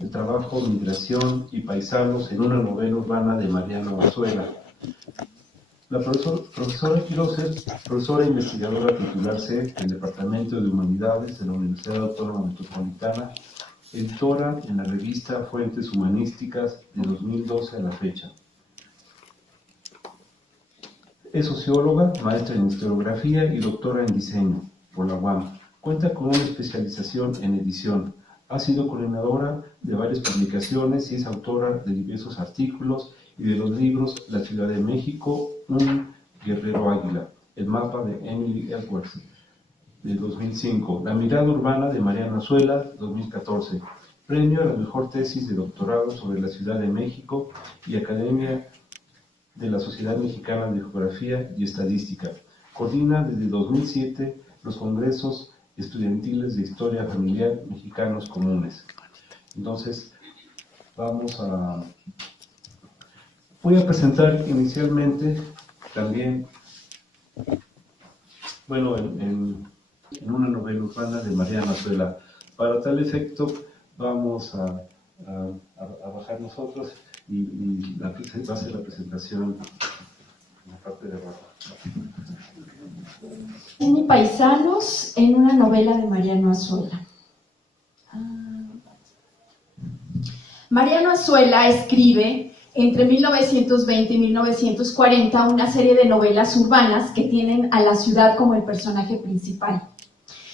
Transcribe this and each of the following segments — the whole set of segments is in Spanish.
El trabajo Migración y Paisanos en una novela urbana de Mariano Azuela. La profesora Quiroz es profesora e investigadora titular C del Departamento de Humanidades de la Universidad Autónoma Metropolitana, editora en la revista Fuentes Humanísticas de 2012 a la fecha. Es socióloga, maestra en historiografía y doctora en diseño por la UAM. Cuenta con una especialización en edición. Ha sido coordinadora de varias publicaciones y es autora de diversos artículos y de los libros La Ciudad de México, un guerrero águila, el mapa de Emily Edwards, de 2005, La mirada urbana de Mariano Azuela, 2014, premio a la mejor tesis de doctorado sobre la Ciudad de México y Academia de la Sociedad Mexicana de Geografía y Estadística. Coordina desde 2007 los congresos estudiantiles de historia familiar mexicanos comunes. Entonces, voy a presentar inicialmente también, bueno, en una novela urbana de Mariano Azuela. Para tal efecto, vamos a bajar nosotros y va a ser la presentación en la parte de abajo. Y Paisanos en una novela de Mariano Azuela. Mariano Azuela escribe entre 1920 y 1940 una serie de novelas urbanas que tienen a la ciudad como el personaje principal.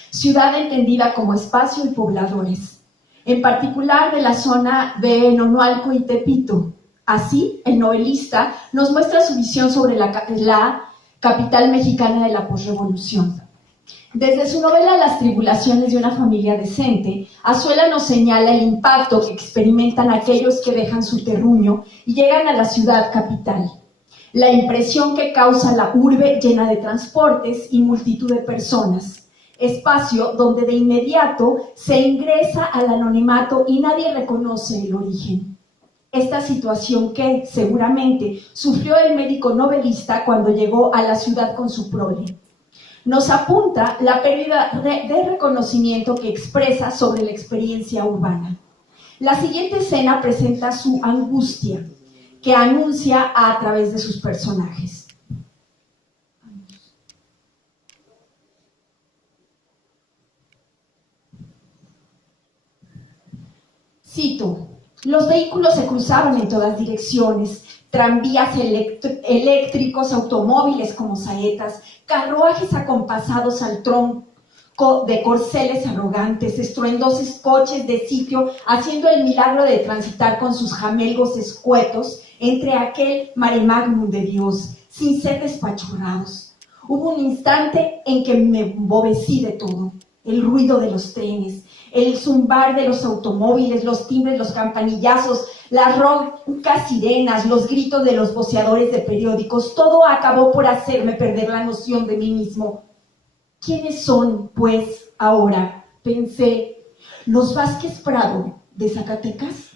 Ciudad entendida como espacio y pobladores, en particular de la zona de Nonualco y Tepito. Así, el novelista nos muestra su visión sobre la capital mexicana de la posrevolución. Desde su novela Las tribulaciones de una familia decente, Azuela nos señala el impacto que experimentan aquellos que dejan su terruño y llegan a la ciudad capital. La impresión que causa la urbe llena de transportes y multitud de personas. Espacio donde de inmediato se ingresa al anonimato y nadie reconoce el origen. Esta situación que, seguramente, sufrió el médico novelista cuando llegó a la ciudad con su prole. Nos apunta la pérdida de reconocimiento que expresa sobre la experiencia urbana. La siguiente escena presenta su angustia, que anuncia a través de sus personajes. Cito: los vehículos se cruzaban en todas direcciones, tranvías eléctricos, automóviles como saetas, carruajes acompasados al tronco de corceles arrogantes, estruendosos coches de sitio, haciendo el milagro de transitar con sus jamelgos escuetos entre aquel mare magnum de Dios, sin ser despachurrados. Hubo un instante en que me embobecí de todo, el ruido de los trenes, el zumbar de los automóviles, los timbres, los campanillazos, las roncas sirenas, los gritos de los voceadores de periódicos, todo acabó por hacerme perder la noción de mí mismo. ¿Quiénes son, pues, ahora? Pensé, ¿los Vázquez Prado de Zacatecas?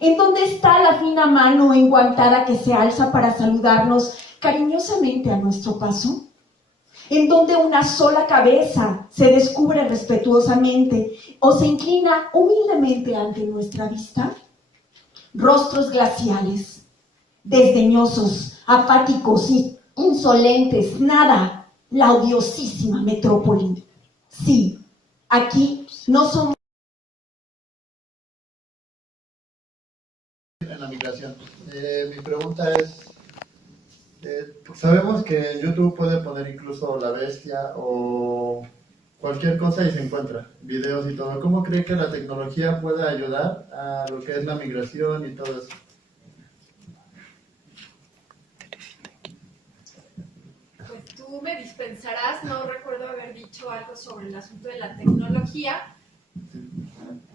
¿En dónde está la fina mano enguantada que se alza para saludarnos cariñosamente a nuestro paso? ¿En donde una sola cabeza se descubre respetuosamente o se inclina humildemente ante nuestra vista? Rostros glaciales, desdeñosos, apáticos, insolentes, nada, la odiosísima metrópoli. Sí, aquí no somos... En la migración. Mi pregunta es... sabemos que en YouTube puede poner incluso La Bestia o cualquier cosa y se encuentra, videos y todo. ¿Cómo cree que la tecnología pueda ayudar a lo que es la migración y todo eso? tú me dispensarás, no recuerdo haber dicho algo sobre el asunto de la tecnología,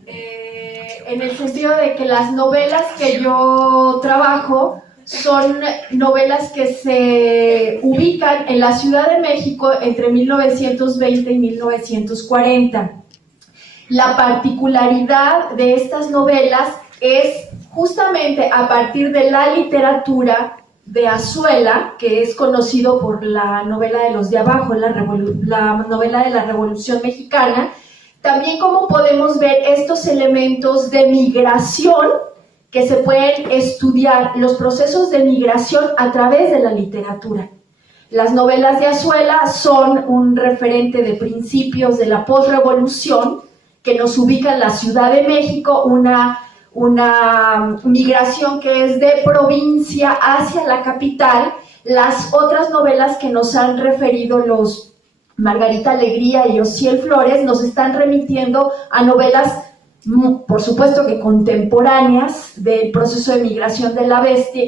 en el sentido de que las novelas que yo trabajo son novelas que se ubican en la Ciudad de México entre 1920 y 1940. La particularidad de estas novelas es justamente a partir de la literatura de Azuela, que es conocido por la novela de Los de Abajo, la novela de la Revolución Mexicana, también como podemos ver estos elementos de migración que se pueden estudiar, los procesos de migración a través de la literatura. Las novelas de Azuela son un referente de principios de la posrevolución que nos ubica en la Ciudad de México, una migración que es de provincia hacia la capital. Las otras novelas que nos han referido los Margarita Alegría y Osiel Flores nos están remitiendo a novelas, por supuesto que contemporáneas, del proceso de migración de la bestia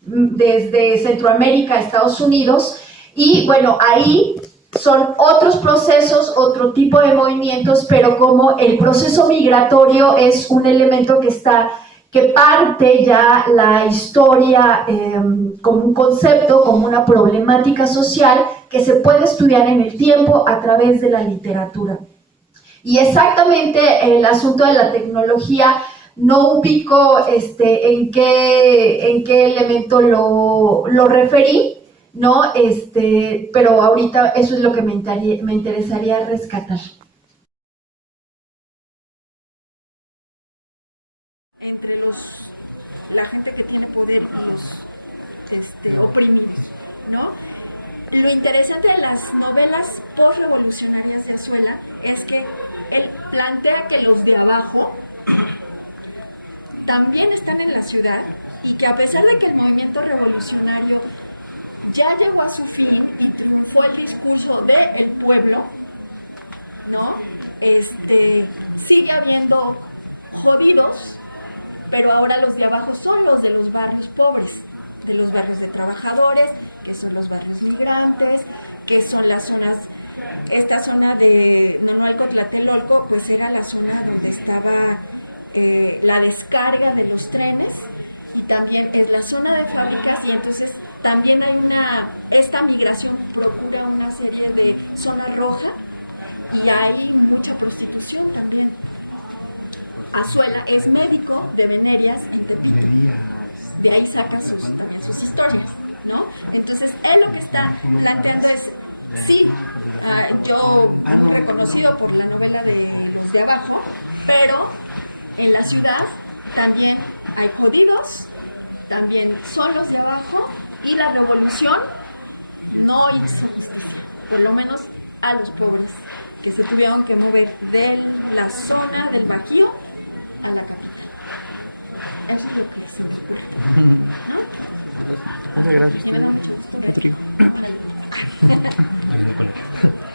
desde Centroamérica a Estados Unidos, y bueno, ahí son otros procesos, otro tipo de movimientos, pero como el proceso migratorio es un elemento que parte ya la historia como un concepto, como una problemática social que se puede estudiar en el tiempo a través de la literatura. Y exactamente el asunto de la tecnología, no ubico en qué elemento lo referí, ¿no? Pero ahorita eso es lo que me interesaría rescatar. Entre la gente que tiene poder y los oprimidos, ¿no? Lo interesante de las novelas postrevolucionarias de Azuela es que él plantea que los de abajo también están en la ciudad y que a pesar de que el movimiento revolucionario ya llegó a su fin y triunfó el discurso del pueblo, ¿no? Sigue habiendo jodidos, pero ahora los de abajo son los de los barrios pobres, de los barrios de trabajadores, que son los barrios migrantes, que son las zonas, esta zona de Nonualco, Tlatelolco, pues era la zona donde estaba la descarga de los trenes, y también es la zona de fábricas, y entonces también hay esta migración procura una serie de zona roja, y hay mucha prostitución también. Azuela es médico de venerias en Tepito, de ahí saca también sus historias, ¿no? Entonces él lo que está planteando es, sí, yo muy reconocido por la novela de Los de Abajo, pero en la ciudad también hay jodidos, también son los de abajo, y la revolución no hizo justicia, por lo menos a los pobres que se tuvieron que mover de la zona del Bajío a la capital. Eso es lo que se me ocurre, ¿no? Muchas gracias. Y me da mucho gusto Rodrigo.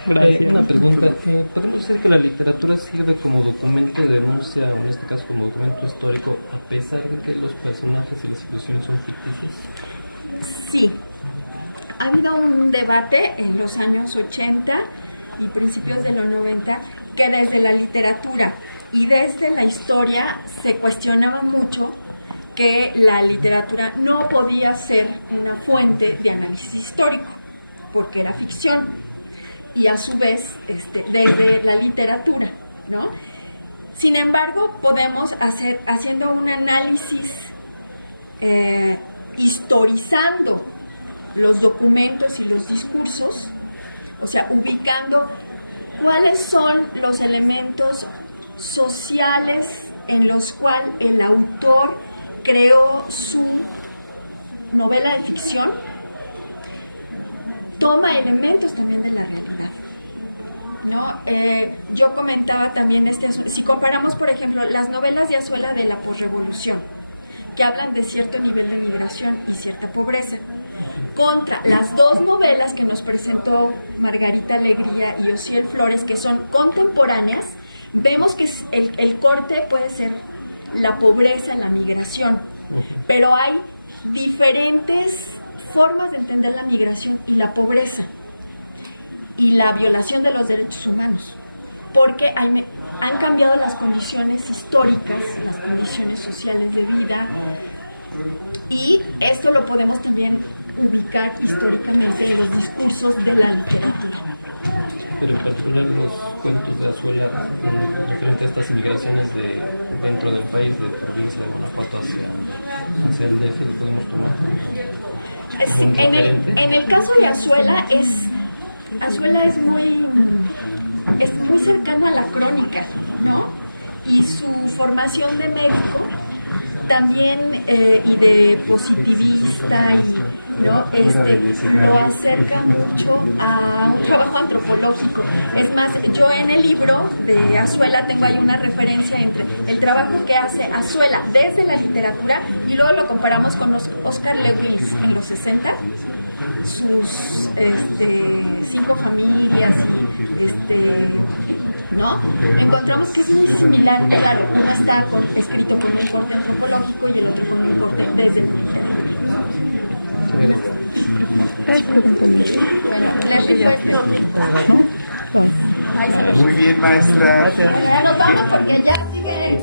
Gracias. Una pregunta. ¿Podemos decir que la literatura sirve como documento de denuncia, o en este caso como documento histórico, a pesar de que los personajes y las situaciones son ficticias? Sí. Ha habido un debate en los años 80 y principios de los 90 que desde la literatura y desde la historia se cuestionaba mucho que la literatura no podía ser una fuente de análisis histórico, porque era ficción, y a su vez desde la literatura, ¿no? Sin embargo, podemos haciendo un análisis historizando los documentos y los discursos, o sea, ubicando cuáles son los elementos sociales en los cuales el autor creó su novela de ficción, toma elementos también de la realidad, ¿no? Yo comentaba también si comparamos, por ejemplo, las novelas de Azuela de la posrevolución, que hablan de cierto nivel de migración y cierta pobreza, contra las dos novelas que nos presentó Margarita Alegría y Osiel Flores, que son contemporáneas, vemos que el corte puede ser la pobreza, la migración, pero hay diferentes formas de entender la migración y la pobreza y la violación de los derechos humanos, porque han cambiado las condiciones históricas, las condiciones sociales de vida, y esto lo podemos también ubicar históricamente en los discursos de la literatura. Pero en particular los cuentos de Azuela referente a estas inmigraciones dentro del país, de provincia de Guanajuato hacia el DF, lo podemos tomar como Sí, un referente. en el caso de Azuela es muy cercano a la crónica, ¿no? Y su formación de médico también y de positivista, y ¿no? Lo acerca mucho a un trabajo antropológico. Es más, yo en el libro de Azuela tengo ahí una referencia entre el trabajo que hace Azuela desde la literatura y luego lo comparamos con Oscar Lewis en los 60, sus 5 familias y ¿no? Encontramos que es muy similar. Claro, uno está escrito con un corte antropológico y el otro con un corte desde la literatura. Bueno, Leslie fue Ahí se lo Muy bien, maestra. Ya nos vamos porque ya sigue.